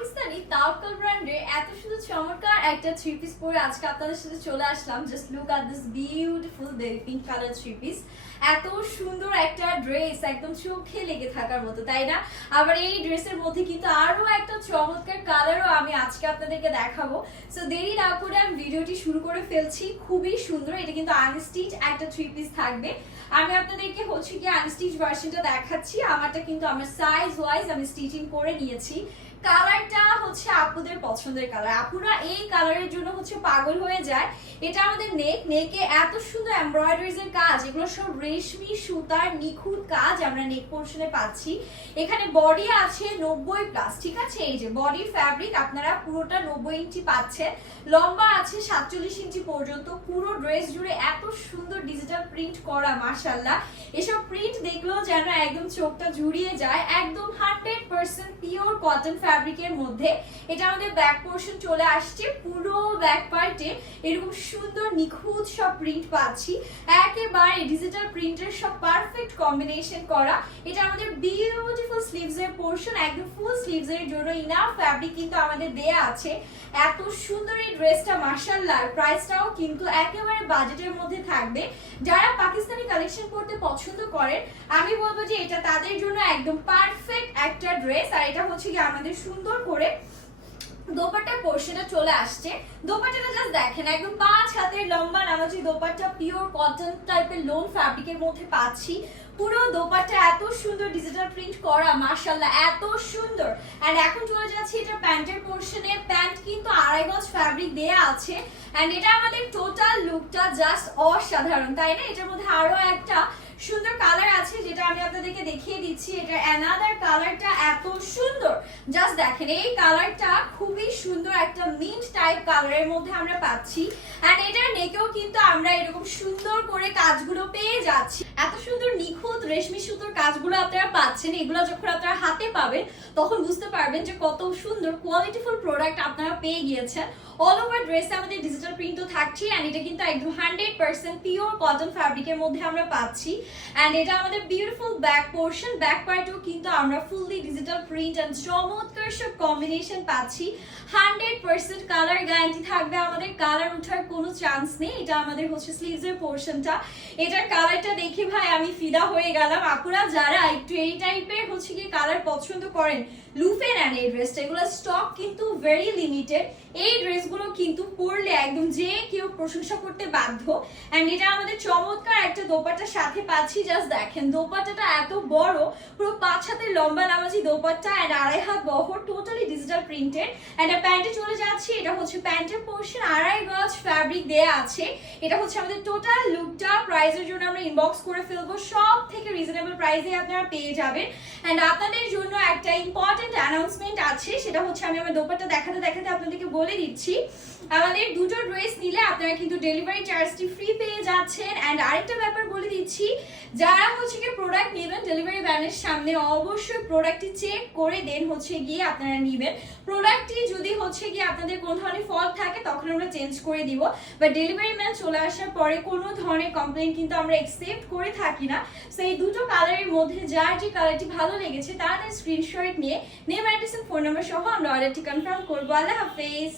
পাকিস্তানি তাওয়াক্কাল ব্র্যান্ডের এত সুন্দর চমৎকার একটা থ্রি পিস পরে আজকে আপনাদের সাথে চলে আসলাম। Just look at this beautiful baby pink colour three piece. এত সুন্দর একটা ড্রেস, একদম চোখে লেগে থাকার মতো, তাই না? আবার এই ড্রেসের মধ্যে কিন্তু আরো একটা চমৎকার কালারও আমি আজকে আপনাদেরকে দেখাবো। সো দেরি না করে আমি ভিডিওটি শুরু করে ফেলছি। খুবই সুন্দর, এটা কিন্তু আনস্টিচ একটা থ্রি পিস থাকবে। আমি আপনাদেরকে হচ্ছে কি আনস্টিচ ভার্সনটা দেখাচ্ছি। আমারটা কিন্তু আমার সাইজ ওয়াইজ আমি স্টিচিং করে নিয়েছি। কালারটা হচ্ছে আপুদের পছন্দের কালার, আপুরা এই কালারের জন্য হচ্ছে পাগল হয়ে যায়। এটা আমাদের নেকে এত সুন্দর এমব্রয়ডারিজ এর কাজ, এগুলো সব রেশমি সুতার নিখুঁত কাজ আমরা নেক পোর্শনে পাচ্ছি। এখানে বডি আছে 90+, ঠিক আছে? এই যে বডি ফ্যাব্রিক আপনারা পুরোটা 90 ইঞ্চি পাচ্ছেন, লম্বা আছে 47 ইঞ্চি পর্যন্ত। পুরো ড্রেস জুড়ে এত সুন্দর ডিজিটাল প্রিন্ট করা, মাশাআল্লাহ। এসব প্রিন্ট দেখলেও যেন একদম চোখটা জুড়িয়ে যায়। একদম 100% পিওর কটন ফ্যাব্রিকের মধ্যে এটা আমাদের ব্যাক পোর্শন চলে আসছে। পুরো ব্যাক পার্টে এরকম সুন্দর নিখুঁত সব প্রিন্ট পাচ্ছি, একেবারে ডিজিটাল প্রিন্টের সব পারফেক্ট কম্বিনেশন করা। এটা আমাদের বিউটিফুল স্লিভস এর পোর্শন, একদম ফুল স্লিভস এর জন্য ইনাফ ফ্যাব্রিক কিন্তু আমাদের দেয়া আছে। এত সুন্দর এই ড্রেসটা, মাশাআল্লাহ। প্রাইসটাও কিন্তু একেবারে বাজেটের মধ্যে থাকবে। যারা পাকিস্তানি কালেকশন করতে পছন্দ করেন, আমি বলবো যে এটা তাদের জন্য একদম পারফেক্ট একটা ড্রেস। আর এটা হচ্ছে কি আমাদের সুন্দর করে দোপাট্টা পোর্শনে চলে আসছে। দোপাট্টাটা জাস্ট দেখেন, একদম 5 হাতের লম্বা নামাজি দোপাট্টা, পিওর কটন টাইপের লোন ফ্যাব্রিকের মধ্যে পাচ্ছি। পুরো দোপাট্টা এত সুন্দর ডিজিটাল প্রিন্ট করা, মাশাআল্লাহ, এত সুন্দর। এন্ড এখন চলে যাচ্ছে এটা প্যান্টের পোর্শনে। প্যান্ট কিন্তু 2.5 গজ ফ্যাব্রিক দেয়া আছে। এন্ড এটা আমাদের টোটাল লুকটা জাস্ট অসাধারণ, তাই না? এটার মধ্যে আরো একটা সুন্দর কালার আছে যেটা আমি আপনাদেরকে দেখিয়ে দিচ্ছি। এটা অ্যানাদার কালারটা এত সুন্দর, জাস্ট দেখেন। এই কালারটা খুবই সুন্দর, একটা মিন্ট টাইপ কালারের মধ্যে আমরা পাচ্ছি। এন্ড এটার নেকেও কিন্তু আমরা এরকম সুন্দর করে কাজগুলো পেয়ে যাচ্ছি। এত সুন্দর নিখুঁত রেশমি সুতোর কাজগুলো আপনারা পাচ্ছেন। এগুলো যখন আপনারা হাতে পাবেন তখন বুঝতে পারবেন যে কত সুন্দর কোয়ালিটিফুল প্রোডাক্ট আপনারা পেয়ে গিয়েছেন। অল ওভার ড্রেসে আমাদের ডিজিটাল প্রিন্টও থাকছে। এন্ড এটা কিন্তু একদম 100% পিওর কটন ফ্যাব্রিকের মধ্যে আমরা পাচ্ছি। এন্ড এটা আমাদের বিউটিফুল ব্যাক পোর্শন, ব্যাক পার্টেও কিন্তু আমরা ফুললি ডিজিটাল প্রিন্ট এন্ড চমৎকার সব কম্বিনেশন পাচ্ছি। 100% কালার গ্যারান্টি থাকবে আমাদের, কালার ওঠার কোনো চান্স নেই। এটা আমাদের হচ্ছে স্লিভস এর পোর্শনটা। এটার কালারটা দেখে ভাই আমি ফিদা হয়ে গেলাম। আপুরা যারা একটু এই টাইপের হচ্ছে কি কালার পছন্দ করেন, লুফে নেন এই ড্রেসটা। এগুলো স্টক কিন্তু ভেরি লিমিটেড। এই ড্রেসগুলো কিন্তু পরলে একদম যে কেউ প্রশংসা করতে বাধ্য। এন্ড এটা আমাদের চমৎকার একটা দোপাট্টার সাথে পাচ্ছি। জাস্ট দেখেন দোপাট্টাটা এত বড়, পুরো 5 হাতের লম্বা নামাজি দোপাট্টা এন্ড 2.5 হাত বহর, টোটালি ডিজিটাল প্রিন্টেড। এন্ড প্যান্টে চলে যাচ্ছি। এটা হচ্ছে প্যান্টের পোর্শন, 2.5 গজ ফ্যাব্রিক দেয়া আছে। এটা হচ্ছে আমাদের টোটাল লুকটা। প্রাইসের জন্য আমরা ইনবক্স করে ফেলবো, সব থেকে রিজনেবল প্রাইসে আপনারা পেয়ে যাবেন। এন্ড আপনাদের জন্য একটা ইম্পর্টেন্ট অ্যানাউন্সমেন্ট আছে, সেটা হচ্ছে আমি আমার দোপাট্টা দেখাতে দেখাতে আপনাদেরকে বলে দিচ্ছি। আমাদের দুটো ড্রেস নিলে আপনারা কিন্তু ডেলিভারি চার্জটি ফ্রি পেয়ে যাচ্ছেন। এন্ড আরেকটা ব্যাপার বলে দিচ্ছি, যারা হচ্ছে গিয়ে প্রোডাক্ট নেবেন ডেলিভারি ভ্যানের সামনে অবশ্যই প্রোডাক্টটি চেক করে দেন হচ্ছে গিয়ে আপনারা নেবেন। প্রোডাক্টটি যদি হচ্ছে গিয়ে আপনাদের কোন ধরনের ফল্ট থাকে তখন আমরা চেঞ্জ করে দিব, বাট ডেলিভারি ম্যান চলে আসার পরে কোনো ধরনের কমপ্লেন কিন্তু আমরা একসেপ্ট করে থাকি না। সো এই দুটো কালারের মধ্যে যার যে কালারটি ভালো লেগেছে তাদের স্ক্রিনশট নিয়ে নেম, অ্যাড্রেস, ফোন নাম্বার সহ আমরা অর্ডারটি কনফার্ম করবো। আল্লাহ হাফেজ।